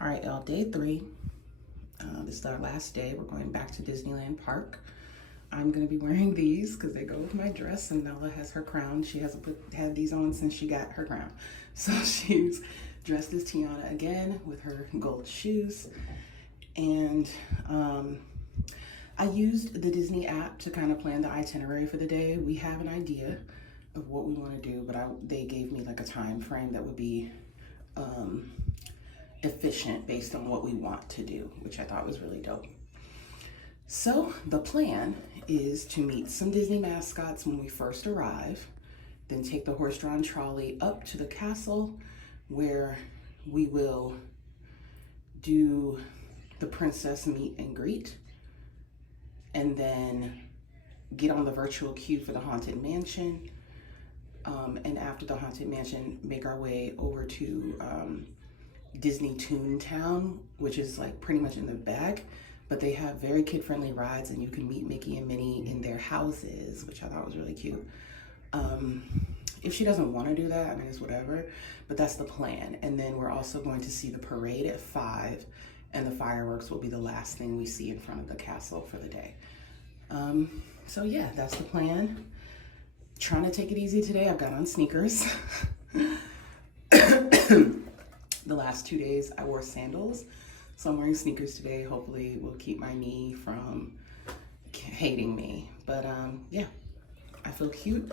All right, y'all, day 3. This is our last day. We're going back to Disneyland Park. I'm gonna be wearing these because they go with my dress, and Nella has her crown. She hasn't had these on since she got her crown. So she's dressed as Tiana again with her gold shoes. And I used the Disney app to kind of plan the itinerary for the day. We have an idea of what we want to do, but they gave me like a time frame that would be efficient based on what we want to do, which I thought was really dope. So the plan is to meet some Disney mascots when we first arrive, then take the horse-drawn trolley up to the castle where we will do the princess meet and greet, and then get on the virtual queue for the Haunted Mansion. And after the Haunted Mansion, make our way over to Disney Toontown, which is like pretty much in the back, but they have very kid-friendly rides, and you can meet Mickey and Minnie in their houses, which I thought was really cute. If she doesn't want to do that, I mean, it's whatever, but that's the plan. And then we're also going to see the parade at 5, and the fireworks will be the last thing we see in front of the castle for the day. So yeah, that's the plan. Trying to take it easy today. I've got on sneakers. The last 2 days I wore sandals, so I'm wearing sneakers today. Hopefully it will keep my knee from hating me. But yeah, I feel cute.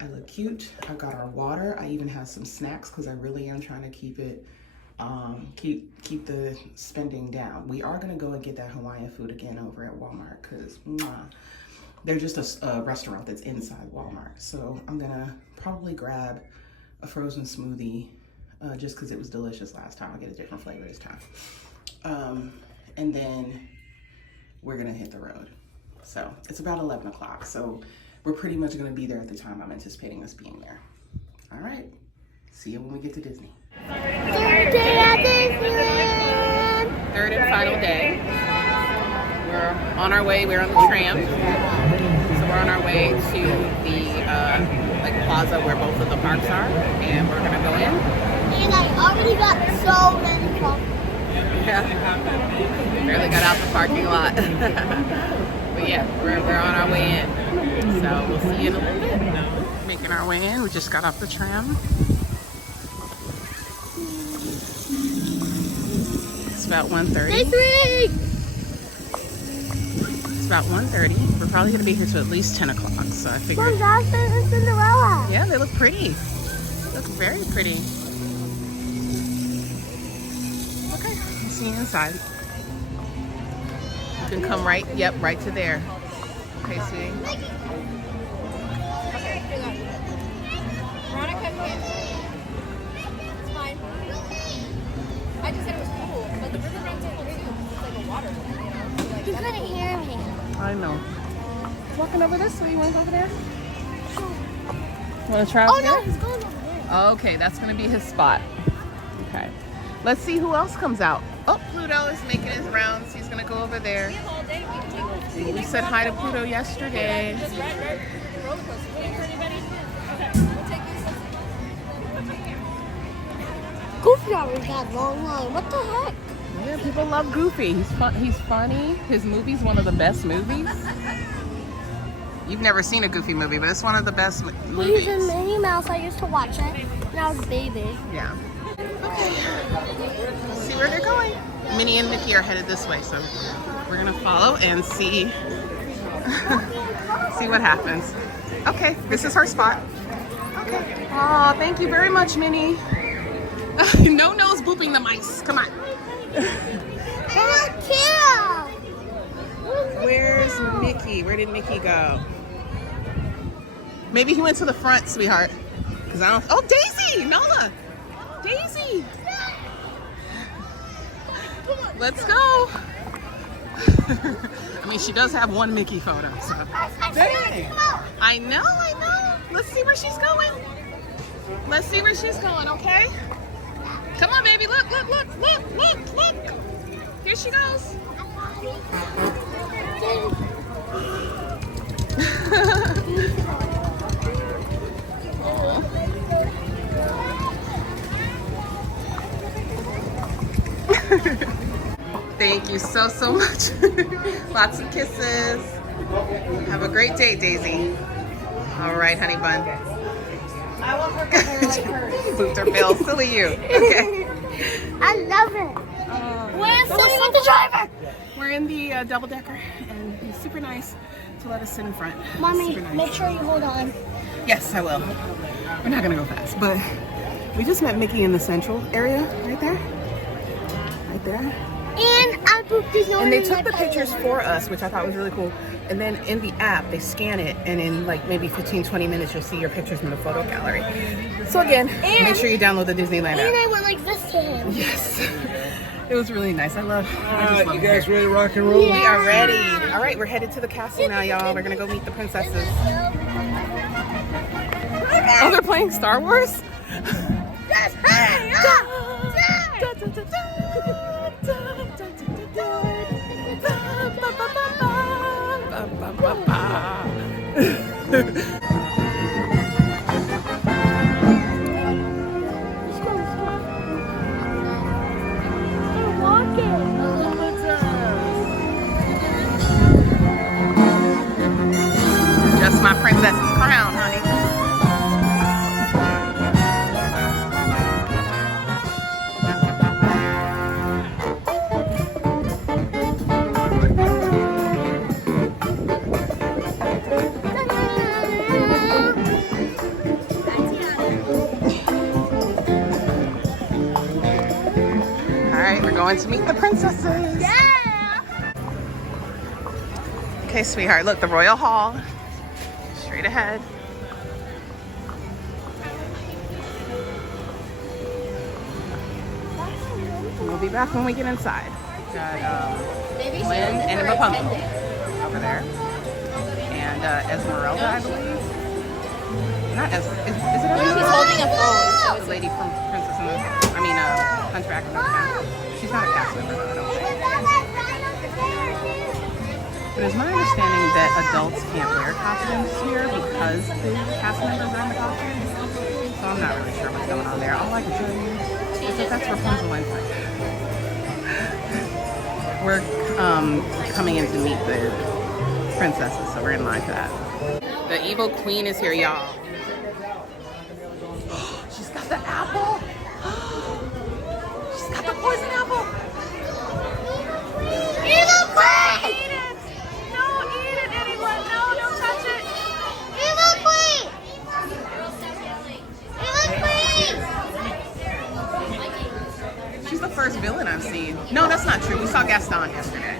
I look cute. I've got our water. I even have some snacks because I really am trying to keep it, keep the spending down. We are gonna go and get that Hawaiian food again over at Walmart because they're just a restaurant that's inside Walmart. So I'm gonna probably grab a frozen smoothie just because it was delicious last time. I'll get a different flavor this time. And then we're gonna hit the road. So it's about 11 o'clock. So we're pretty much gonna be there at the time I'm anticipating us being there. All right, see you when we get to Disney. Third day at Disneyland. Third and final day. We're on our way, we're on the tram. So we're on our way to the like plaza where both of the parks are, and we're gonna go in. And I already got so many coffee. Yeah, barely got out the parking lot. But yeah, we're on our way in. So we'll see you in a little bit. Making our way in, we just got off the tram. It's about 1:30. Day 3! It's about 1:30. We're probably gonna be here till at least 10 o'clock. So I figured. Mom, that's the Cinderella. Yeah, they look pretty. They look very pretty. Okay, I'll see you inside. You can come right, yep, right to there. Okay, sweetie. Okay, here you go. Veronica, it's fine. I just said it was cool, but the river runs over too. It's like a water, you know? So like, You couldn't hear me. I know. Walking over this way, you want to go over there? Want to try over Oh no, there? he's going over there. Okay, that's going to be his spot. Okay. Let's see who else comes out. Oh, Pluto is making his rounds. He's going to go over there. we have all day. We can take We said hi to Pluto yesterday. this red roller coaster. Waiting for anybody? Okay, we'll take these. Goofy already got long line. What the heck? Yeah, people love Goofy. He's funny. His movie's one of the best movies. You've never seen a Goofy movie, but it's one of the best movies. He's in Minnie Mouse. I used to watch it when I was a baby. Yeah. Okay. See where they're going. Minnie and Mickey are headed this way, so we're gonna follow and see see what happens. Okay, this is her spot. Okay. Oh, thank you very much, Minnie. No nose booping the mice. Come on. Oh, cute! Where's Mickey? Where did Mickey go? Maybe he went to the front, sweetheart. Cause I don't. Oh, Daisy, Nola, Daisy. Let's go. I mean, she does have one Mickey photo. So. Dang. I know. Let's see where she's going. Let's see where she's going. Okay. Come on, baby. Look. Here she goes. Thank you so, so much. Lots of kisses. Have a great day, Daisy. All right, honey bun. I want her to hair like hers. Booped her bill. Silly you. Okay. I love it. We're sitting with the driver. We're in the double-decker, and he's super nice to let us sit in front. Mommy, Super nice. make sure you hold on. Yes, I will. We're not gonna go fast, but we just met Mickey in the central area, right there. Right there. And I pooped his nose. And they took the pictures for us, which I thought was really cool. And then in the app, they scan it, and in like maybe 15-20 minutes, you'll see your pictures in the photo gallery. So again, make sure you download the Disneyland app. And I went like this to him. Yes. It was really nice. I just love You it guys here. ready to rock and roll? We are ready. All right, we're headed to the castle now, y'all. We're gonna go meet the princesses. Oh, they're playing Star Wars? Just hurry up! Just my princess's crown, honey. All right, we're going to meet the princesses. Yeah! Okay, sweetheart, look, the Royal Hall. Straight ahead. We'll be back when we get inside. Got Lynn and Rapunzel over there. And Esmeralda, I believe. Not Esmeralda. Is it Esmeralda? She's holding a phone. The lady from Princess and Hunchback of Notre Dame. She's not a cast member, though, I don't think. But it's my understanding that adults can't wear costumes here because the cast members are in the costumes. So I'm not really sure what's going on there. All I can tell you is that that's Rapunzel and Frank. We're coming in to meet the princesses, so we're in line for that. The evil queen is here, y'all. She's got the apple. She's got the poison apple. Evil queen! Eat it! Don't eat it, anyone! No, don't touch it! Evil queen! Evil queen! She's the first villain I've seen. No, that's not true. We saw Gaston yesterday.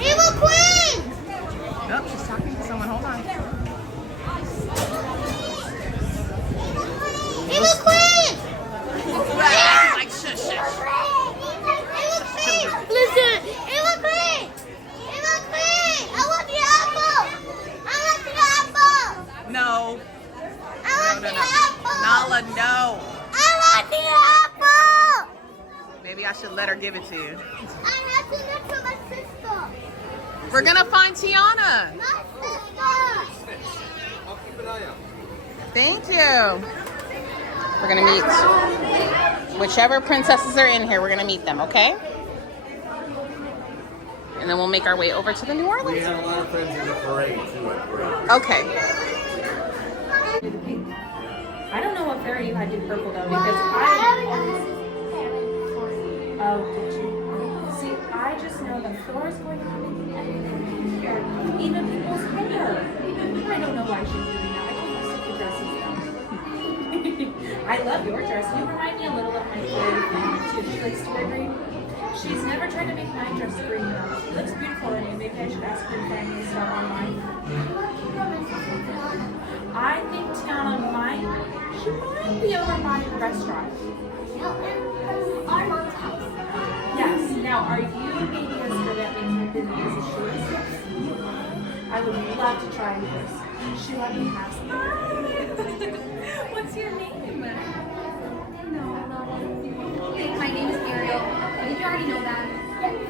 Evil queen! Nope, she's talking to someone. Hold on. Evil queen! She's like, shush, shush. Listen! Evil queen! Evil queen! I want the apple! I want the apple! No. I want No, the no, apple! no. Nala, no. I want the apple! Maybe I should let her give it to you. I have to look for my sister. We're gonna find Tiana. My sister! I'll keep an eye out. Thank you. We're gonna meet whichever princesses are in here. We're gonna meet them, okay? And then we'll make our way over to the New We Orleans. have a lot of friends in the parade too. At parade. Okay. I don't know what fairy you had do purple though, because I. Oh, did you? See, I just know that Flora's going to come in everything here, even people's hair. I don't know why she's doing that. I think it's the dresses though. I love your dress. You remind me a little of my fairy friend too. She likes to wear green. She's never tried to make my dress green though. It looks beautiful on you. Maybe I should ask her to find me stuff online. I think Tiana might. She might be over by the restaurant. Our mom's house. Yes. Now, are you maybe as good at making Disney as she is? I would love to try this. She let me have some. What's your name? My name is Ariel. Did you already know that?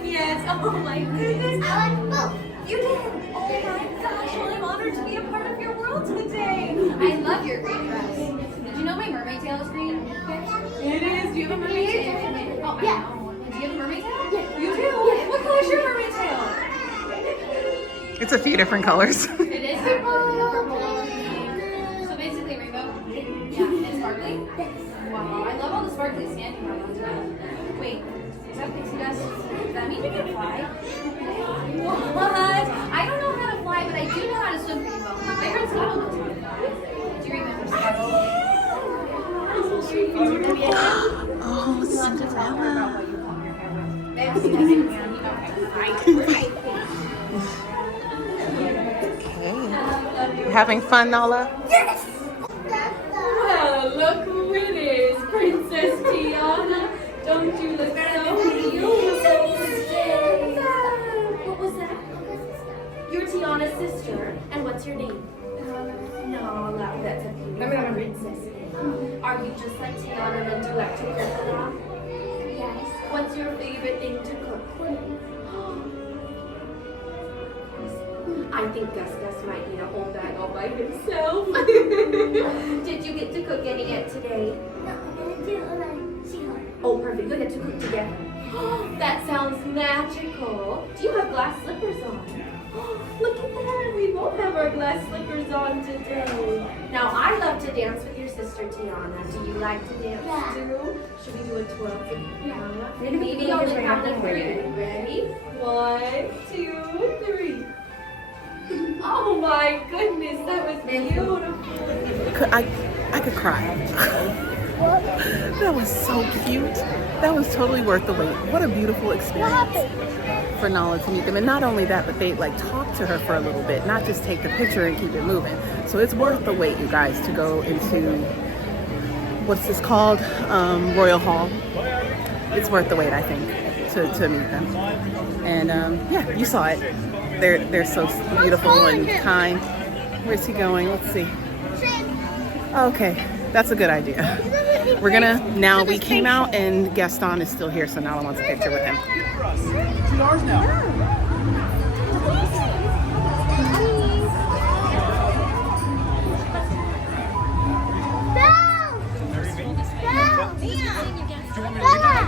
Yes. Oh my goodness. I like both. You did. Oh my gosh. Well, I'm honored to be a part of your world today. I love your green dress. Did you know my mermaid tail is green? It is. Do you have a mermaid tail? Oh, Yeah. It's a few different colors. It is purple. So basically rainbow. Yeah, and sparkly. Wow, I love all the sparkly candy bars. Wait, is that pixie dust? Does that mean you can fly? What? I don't know how to fly, but I do know how to swim pretty well. I heard Scott knows how to fly. Do you remember Scott? Oh, Cinderella. Okay. You having fun, Nala? Yes! Well, look who it is, Princess Tiana. Don't you look so beautiful today? What was that? You're Tiana's sister. And what's your name? Nala. That's a beautiful princess name. Are you just like Tiana and do you like to cook a lot? Yes. What's your favorite thing to cook? I think Gus might need a whole bag all by himself. Did you get to cook any yet today? No, I'm gonna do it when I see her. Oh, perfect. Good, get to cook together. That sounds magical. Do you have glass slippers on? Look at that. We both have our glass slippers on today. Now, I love to dance with your sister, Tiana. Do you like to dance Yeah. too? Should we do a twirl together? Maybe on the count of 3. Ready? 1, 2, 3. Oh my goodness, that was beautiful. I could cry. That was so cute. That was totally worth the wait. What a beautiful experience for Nala to meet them. And not only that, but they like talk to her for a little bit, not just take the picture and keep it moving. So it's worth the wait, you guys, to go into, what's this called? Royal Hall. It's worth the wait, I think, to meet them. And yeah, you saw it. They're so beautiful and kind. Where's he going? Let's see. Okay, that's a good idea. We're gonna, now we came out and Gaston is still here, so Nala wants a picture with him. $2 now.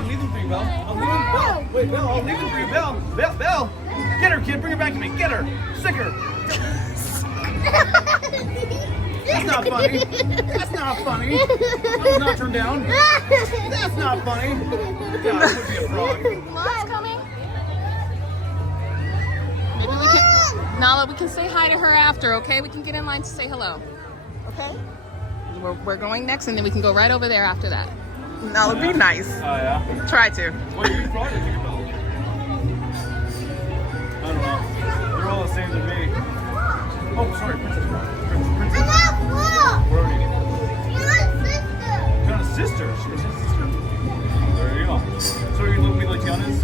Leave them for you, Belle. I'll leave them. Belle. Wait, Belle, I'll leave them for you, Belle. Belle. Get her, kid. Bring her back to me. Get her. Sick her. That's not funny. That's not funny. I will not turn down. That's not funny. God, it would be a frog. Mom's coming. Maybe we can, Nala, we can say hi to her after, okay? We can get in line to say hello. Okay? We're going next, and then we can go right over there after that. Nala, be nice. Oh, yeah? Try to. Wait, you frog or you Belle? I don't know. You're all the same to me. Oh, sorry, Princess Frog. Princess. I'm not full. Where are you? You're my sister. You got a sister. She's a sister. There you go. So you look me like Tiana is?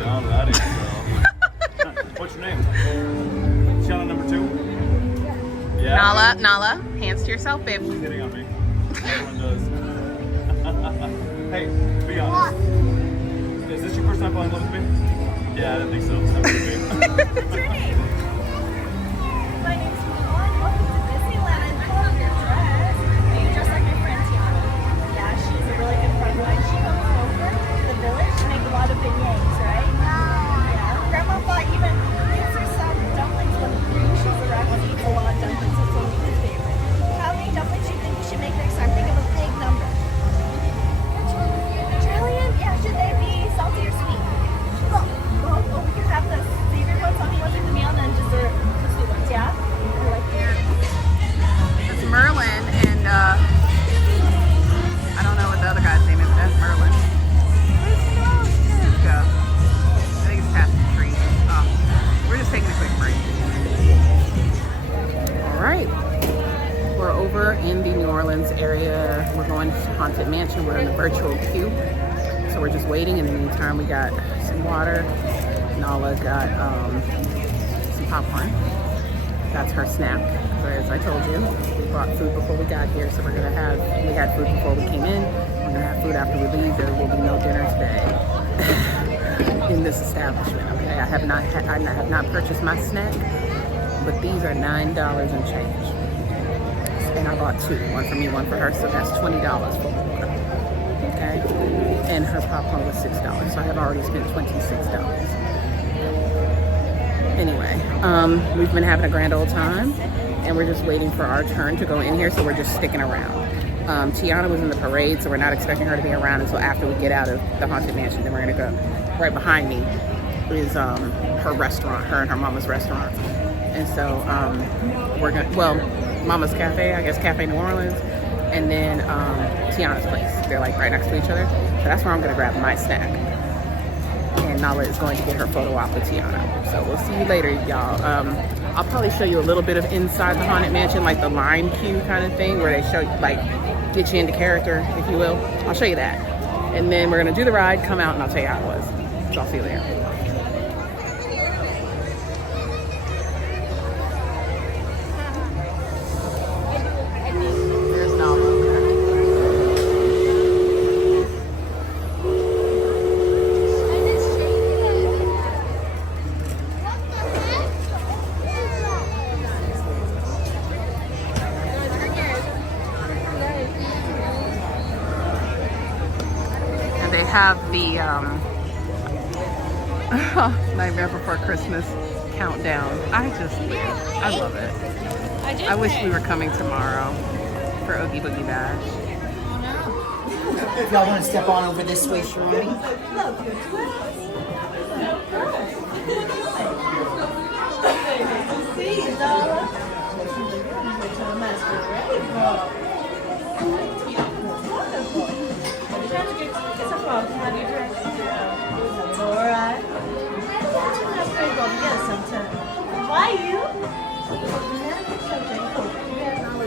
Down that is, girl. What's your name? Tiana number 2? Yeah. Nala, hands to yourself, babe. She's hitting on me. Everyone does. Hey, be honest. Is this your first time falling in love with me? Yeah, I didn't think so. That would be. What's your name? My name's Dawn. Welcome to Disneyland. I love your dress. You dress like my friend Tiana. Yeah, she's a really good friend of mine. She comes over to the village to make a lot of beignets, right? Yeah. Grandma thought even gives her some dumplings when she's around and eats a lot of dumplings. It's one of her favorite. How many dumplings do you think we should make next time? Think of a big number. Trillion? Yeah, should they be salty or sweet? Well, we can have the favorite ones, salty ones, and the meal, and then dessert, the sweet ones, yeah? I like that. That's Merlin, and I don't know what the other guy's name is. That's Merlin. Let's go. I think it's past the tree. Oh, we're just taking a quick break. All right. We're over in the New Orleans area. We're going to Haunted Mansion. We're in the virtual queue. So we're just waiting. In the meantime, we got some water. Nala got some popcorn. That's her snack. So as I told you, we bought food before we got here. So we had food before we came in. We're gonna have food after we leave. There will be no dinner today in this establishment. Okay, I have not purchased my snack, but these are $9 and change. And I bought 2, one for me, one for her, so that's $20 for her. Okay, and her popcorn was $6, so I have already spent $26. Anyway, we've been having a grand old time, and we're just waiting for our turn to go in here, so we're just sticking around. Tiana was in the parade, so we're not expecting her to be around until after we get out of the Haunted Mansion. Then we're gonna go. Right behind me is her restaurant, her and her mama's restaurant. And so we're gonna, well, Mama's Cafe, I guess Cafe New Orleans, and then Tiana's place. They're like right next to each other. So that's where I'm gonna grab my snack. And Nala is going to get her photo op with Tiana. So we'll see you later, y'all. I'll probably show you a little bit of inside the Haunted Mansion, like the line queue kind of thing, where they show you, like, get you into character, if you will. I'll show you that. And then we're gonna do the ride, come out, and I'll tell you how it was. So I'll see you there. There's Nala. Have the Nightmare Before Christmas countdown. I love it. I wish we were coming tomorrow for Oogie Boogie Bash. Y'all want to step on over this way, Sharoni?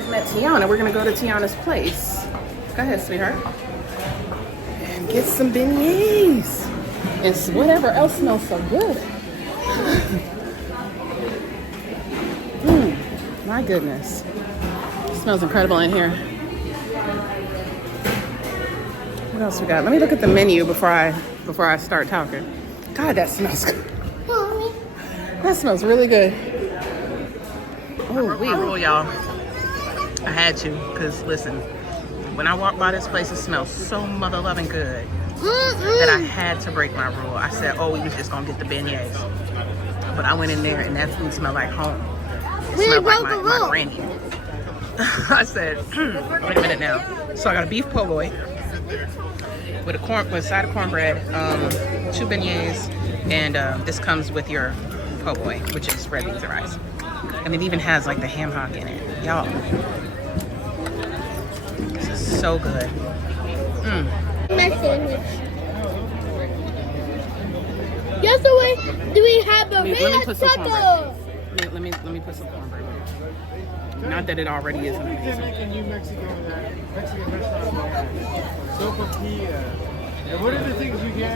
Met Tiana. We're gonna go to Tiana's place. Go ahead, sweetheart. And get some beignets. And whatever else smells so good. My goodness. It smells incredible in here. What else we got? Let me look at the menu before I start talking. God, that smells good. That smells really good. Oh, we roll, y'all. I had to, because listen, when I walked by this place, it smells so mother loving good that I had to break my rule. I said, oh, we was just gonna get the beignets. But I went in there and that food smelled like home. It smelled like my granny. I said, wait a minute now. So I got a beef po' boy with a side of cornbread, 2 beignets, and this comes with your po' boy, which is red beans and rice. And it even has like the ham hock in it. Y'all, this is so good. My sandwich. Guess away. Do we have a Let me put some cornbread. Let me put some cornbread. Not that it already is amazing. Make a new Mexican restaurant. Sopapilla. And what are the things you get?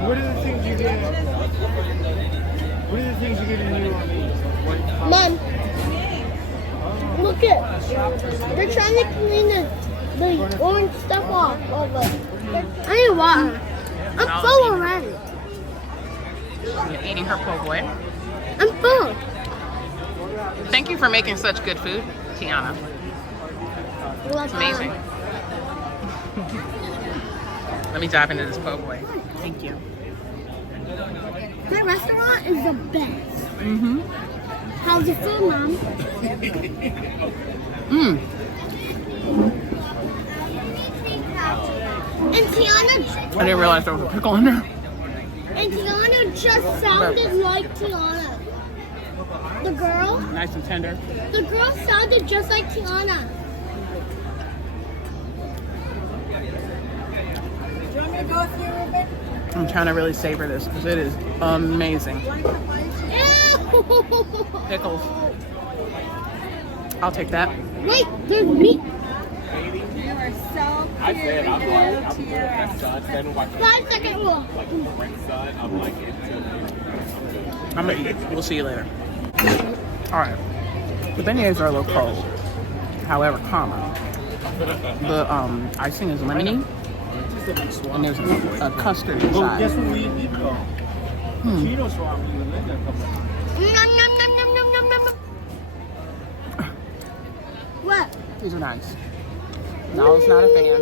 What are the things you get in New Orleans? Mom, look it. They're trying to clean the orange stuff off of it. I need water. I'm full already. You're eating her po' boy. I'm full. Thank you for making such good food, Tiana. It's amazing. Let me dive into this po' boy. Thank you. That restaurant is the best. How's the food, Mom? And Tiana. I didn't realize there was a pickle in there. And Tiana just sounded like Tiana. The girl. Nice and tender. The girl sounded just like Tiana. I'm trying to really savor this because it is amazing. Pickles. I'll take that. Wait, there's meat. You are so cute. 5-second rule. I'm gonna eat. We'll see you later. Alright. The beignets are a little cold. However, the icing is lemony. And there's a custard inside. Guess what we did though? Cheetos were on me. What? These are nice. Nala's not a fan,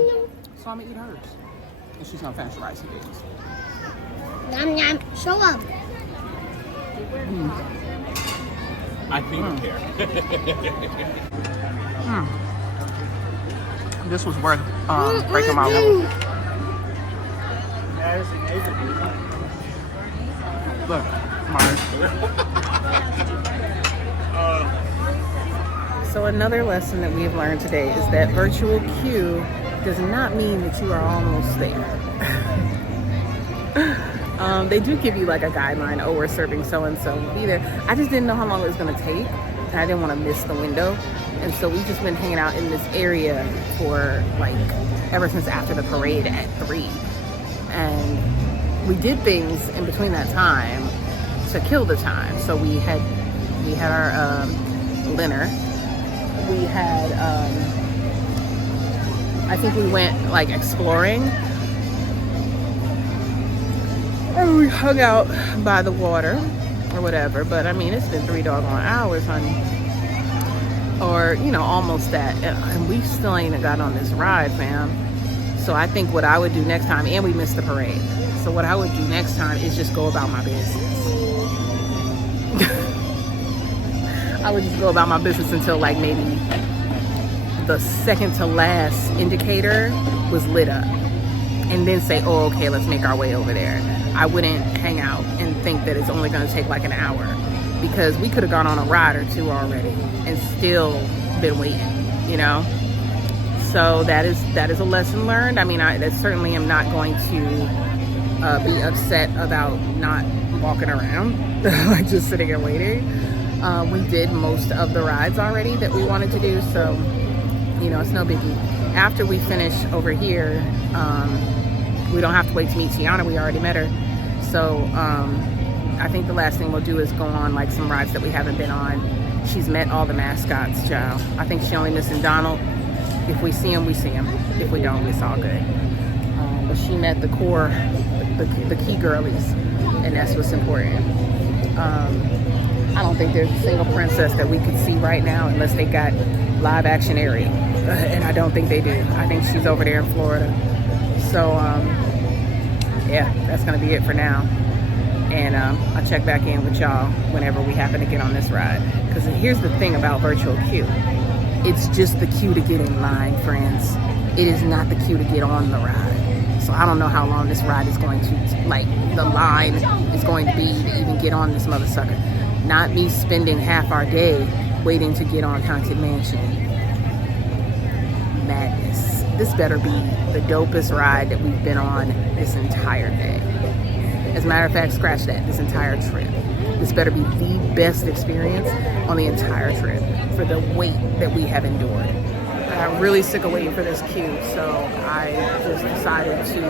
so I'm gonna eat hers. And she's not a fan of rice and beans. Yum yum. Show up. I think here. This was worth breaking my limb. Look, So another lesson that we have learned today is that virtual queue does not mean that you are almost there. They do give you like a guideline. Oh, we're serving so-and-so. Be there. I just didn't know how long it was going to take. And I didn't want to miss the window. And so we've just been hanging out in this area for like ever since after the parade at 3. And we did things in between that time to kill the time. So we had our dinner. We had I think we went like exploring, and we hung out by the water or whatever. But I mean, it's been 3 doggone hours, honey, or you know, almost that, and we still ain't got on this ride, fam. So I think what I would do next time, and we missed the parade, so what I would do next time is just go about my business. I would just go about my business until like maybe the second to last indicator was lit up, and then say, oh, okay, let's make our way over there. I wouldn't hang out and think that it's only going to take like an hour, because we could have gone on a ride or 2 already and still been waiting, you know. So that is a lesson learned. I mean, I certainly am not going to be upset about not walking around, like just sitting and waiting. We did most of the rides already that we wanted to do, so you know, it's no biggie. After we finish over here, we don't have to wait to meet Tiana. We already met her. So I think the last thing we'll do is go on like some rides that we haven't been on. She's met all the mascots, child. I think she only missing Donald. If we see him, we see him. If we don't, it's all good. But she met the core, the key girlies, and that's what's important. I don't think there's a single princess that we could see right now unless they got live action Ariel, and I don't think they do. I think she's over there in Florida. So yeah, that's gonna be it for now, and I'll check back in with y'all whenever we happen to get on this ride, because here's the thing about virtual queue: it's just the queue to get in line, friends. It is not the queue to get on the ride. So I don't know how long this ride is going to, like, the line is going to be to even get on this mother sucker. Not me spending half our day waiting to get on Haunted Mansion. Madness. This better be the dopest ride that we've been on this entire day. As a matter of fact, scratch that, this entire trip. This better be the best experience on the entire trip for the wait that we have endured. I'm really sick of waiting for this queue, so I just decided to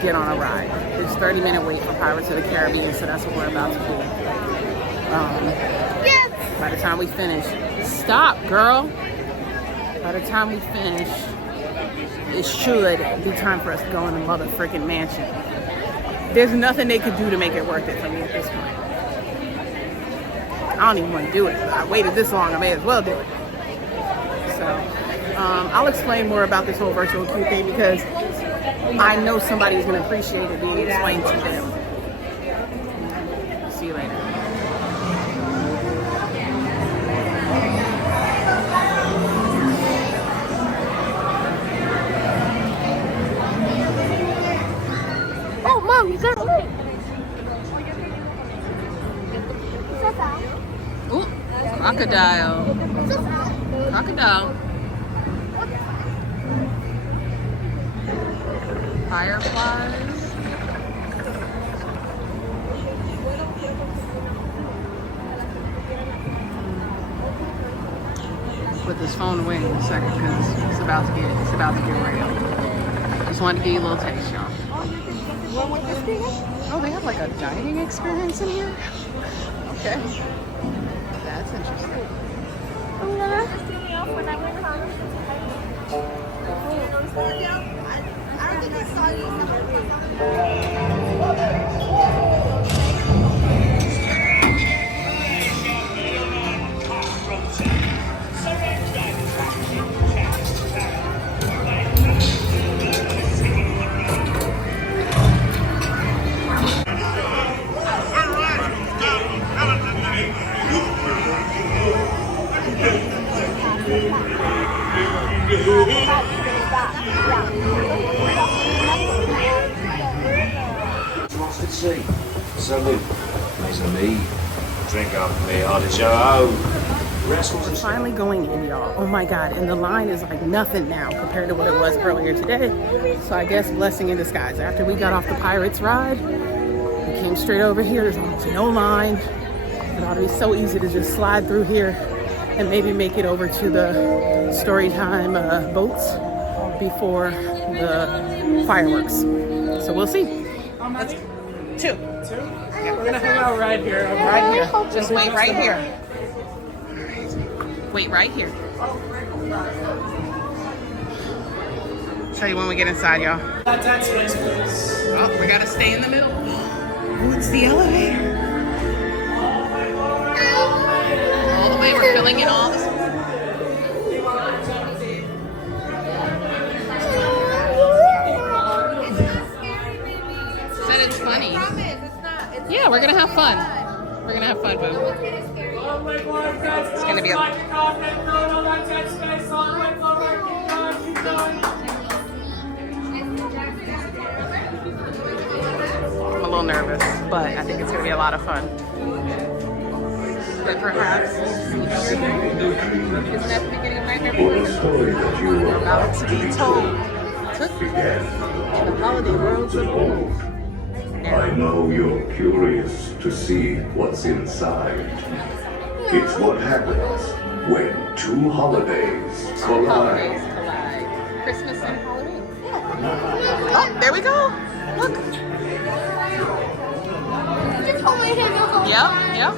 get on a ride. There's 30-minute wait for Pirates of the Caribbean, so that's what we're about to do. By the time we finish, stop, girl. By the time we finish, it should be time for us to go in the motherfucking mansion. There's nothing they could do to make it worth it for me at this point. I don't even want to do it, but I waited this long, I may as well do it. So, I'll explain more about this whole virtual queue thing, because I know somebody's going to appreciate it being explained to them. See you later. Oh, Mom, you got it. Ooh, crocodile. Crocodile. Fireflies. Put this phone away in a second, because it's about to get real. Just wanted to give you a little taste, y'all. Oh, they have like a dining experience in here? Okay. That's interesting. I don't think I saw you. see. Salute, mes amis. Drink up, mes artichots. We're finally going in, y'all. Oh my God, and the line is like nothing now compared to what it was earlier today. So I guess blessing in disguise. After we got off the Pirates ride, we came straight over here. There's almost no line. It ought to be so easy to just slide through here and maybe make it over to the story time boats before the fireworks. So we'll see. Let's, two. Yeah, we're gonna hang out right here. Right here. Just wait right here. Wait right here. Show you when we get inside, y'all. Oh, we gotta stay in the middle. Oh, it's the elevator. All the way, we're filling in all this. Said it's funny. Yeah, we're gonna have fun. We're gonna have fun, boo. It's gonna be a... I'm a little nervous, but I think it's gonna be a lot of fun. But perhaps, isn't that the beginning of Nightmare Before Christmas? We're about to be told. The holiday worlds of gold. I know you're curious to see what's inside. It's what happens when two holidays collide. Christmas and Halloween. Oh, there we go. Look. Yep, yep.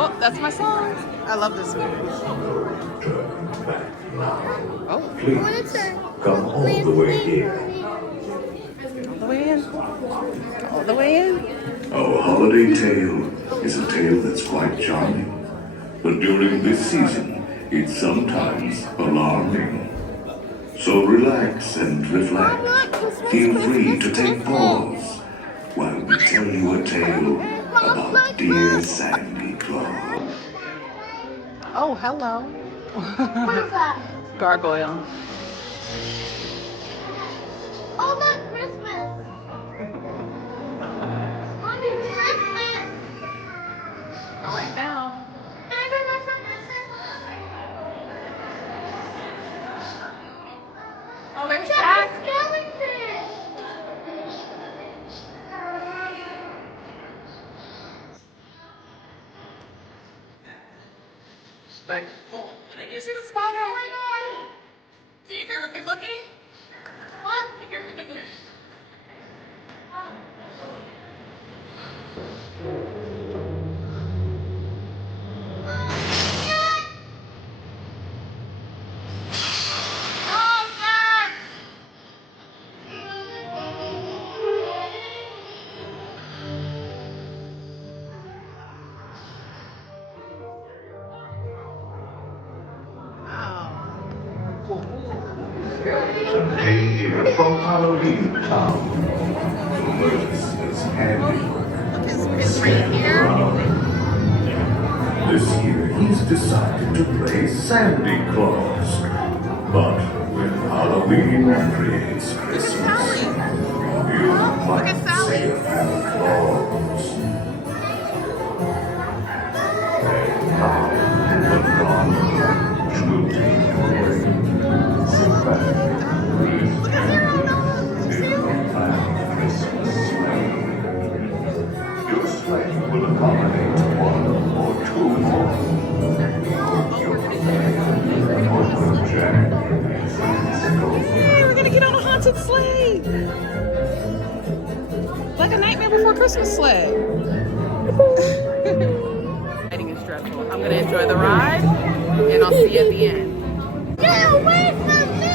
Oh, that's my song. I love this movie. Oh. Please, come all the way here. All the way in. All the way in. Our holiday tale is a tale that's quite charming. But during this season, it's sometimes alarming. So relax and reflect. Feel free to take pause while we tell you a tale about dear Sandy Claus. Oh, hello. Gargoyle. Oh, that's Christmas. Mommy, Christmas. Right now. Oh, there's Jack. Skeleton. Thankful. Did you see the spider? Do you hear me looking? What? Do you hear me looking? Today here from Halloween Town, emerges as Andy. His reindeer. This year he's decided to play Sandy Claus. But when Halloween creates Christmas, you might say a few claws. And now, the dawn will take you away. Sit back, breathe, and feel the black Christmas sleigh. Your sleigh will accommodate one or two more. Yay, we're gonna get on a haunted sleigh. Like a Nightmare Before Christmas sleigh. Riding is stressful. I'm gonna enjoy the ride, and I'll see you at the end. Get away from me!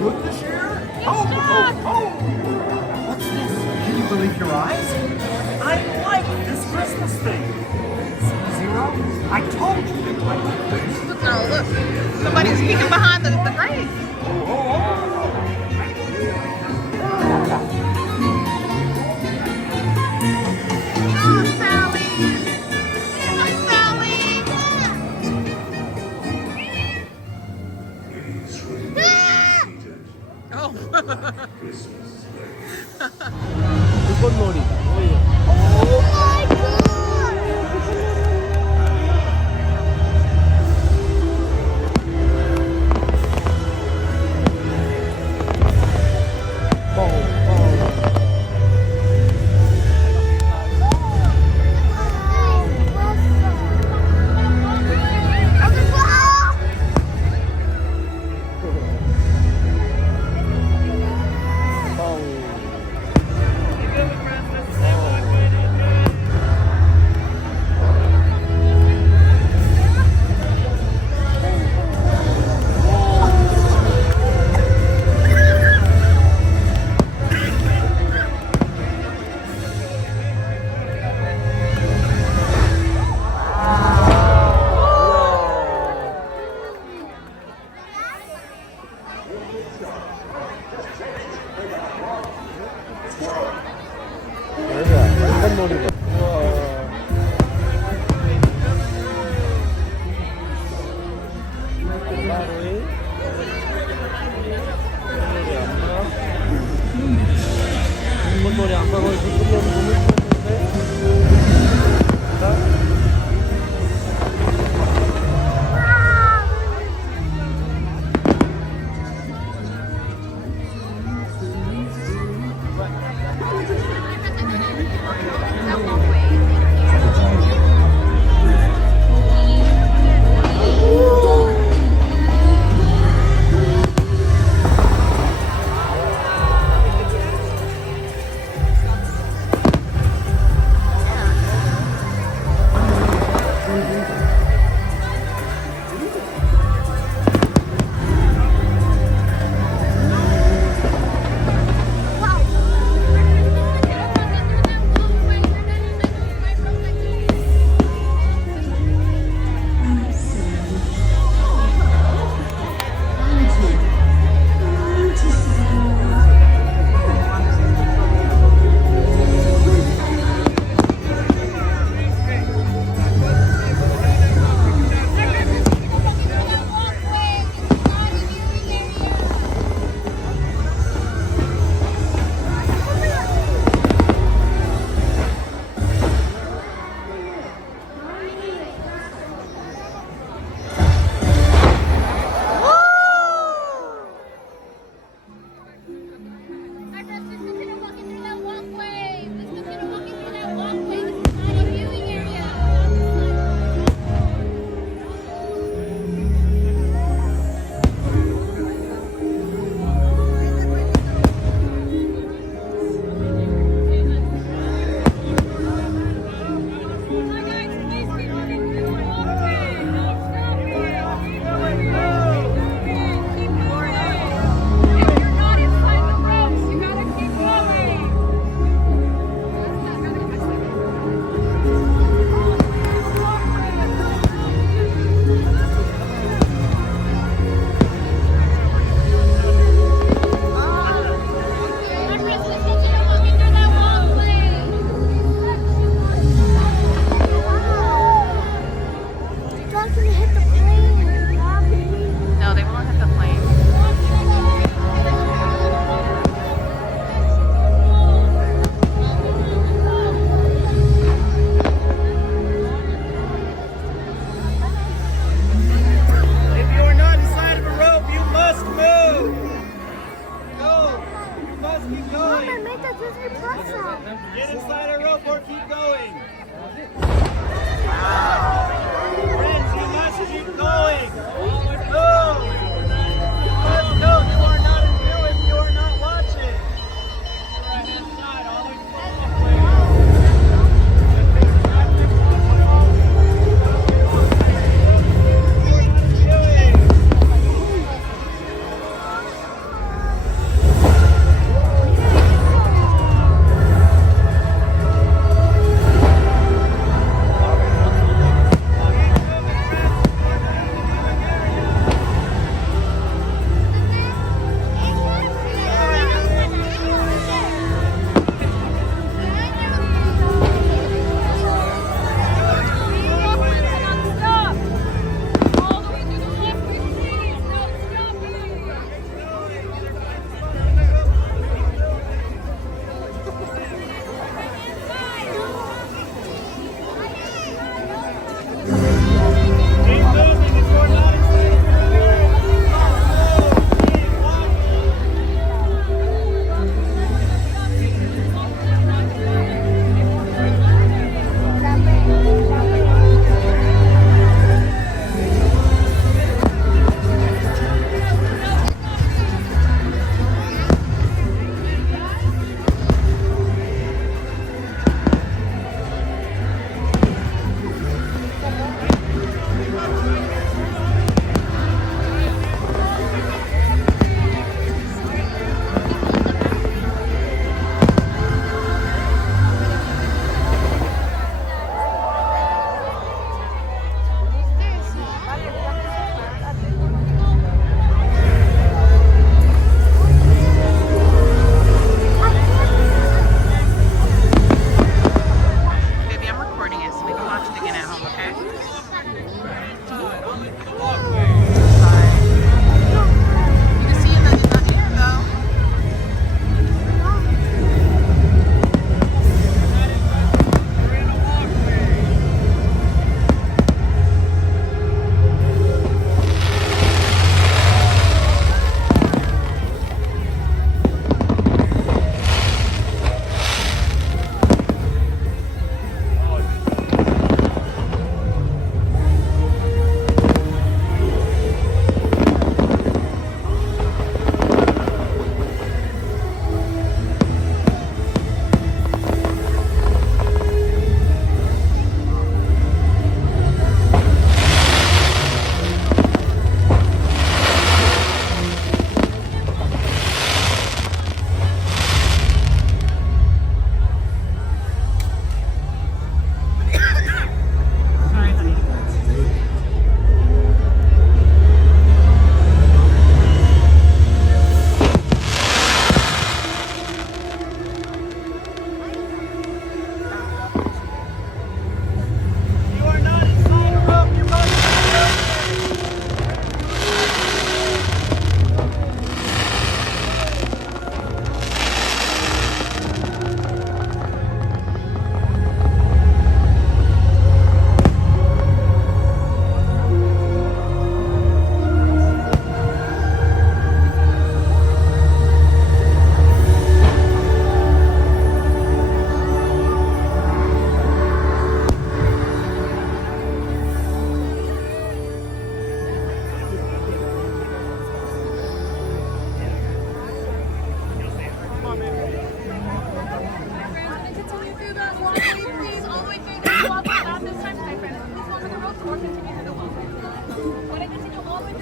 What the heck? What's this? Can you believe your eyes? I like this Christmas thing. Zero, I told you No, look. Somebody's peeking behind the grass. Oh, Sally. Oh, Sally. Oh. Good morning. Oh my god!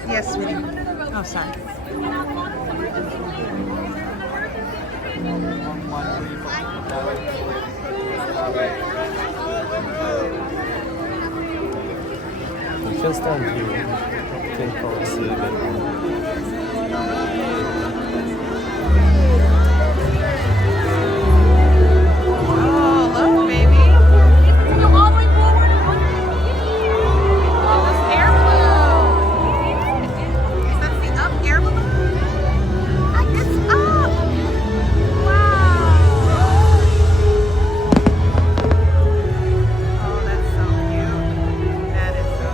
Yes, sweetie. Oh, sorry. Just on here. Can fall asleep. Oh, look, baby. Go all the way forward. Oh, this air balloon. Is that the up air balloon? It's up. Wow. Oh, that's so cute. That is so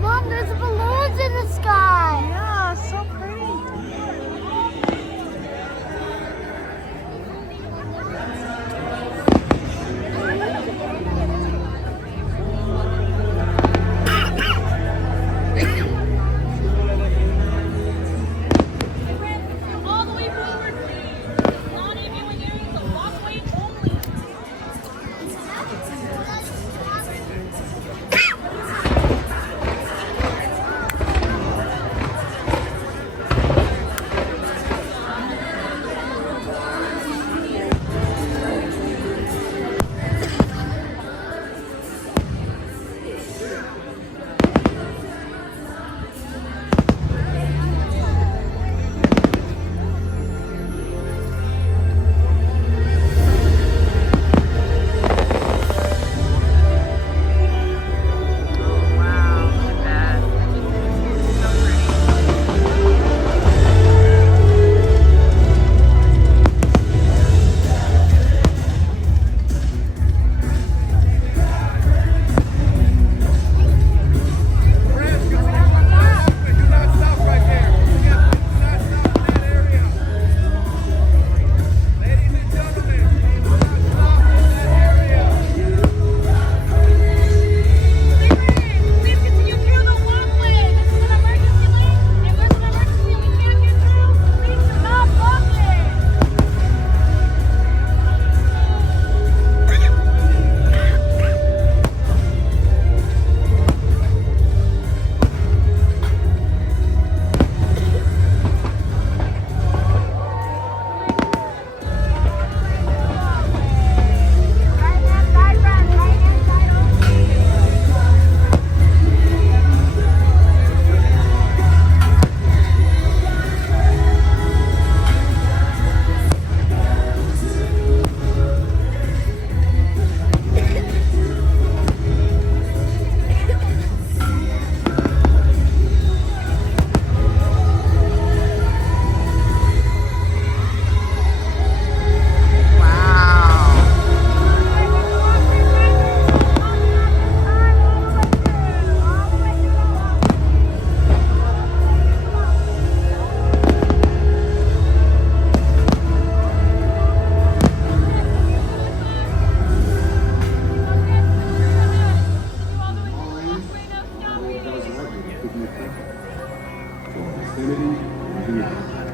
Mom, there's balloons in the sky. yeah, so pretty. All the way forward, please. Not if you and you, so walkway only. Oh, wow. Look at that. So pretty. Please continue through the walkway. This is an emergency lane. If there's an emergency and we can't get through, please do not block it. Right hand side, friend. Right hand side only. Wow. For infinity and beyond.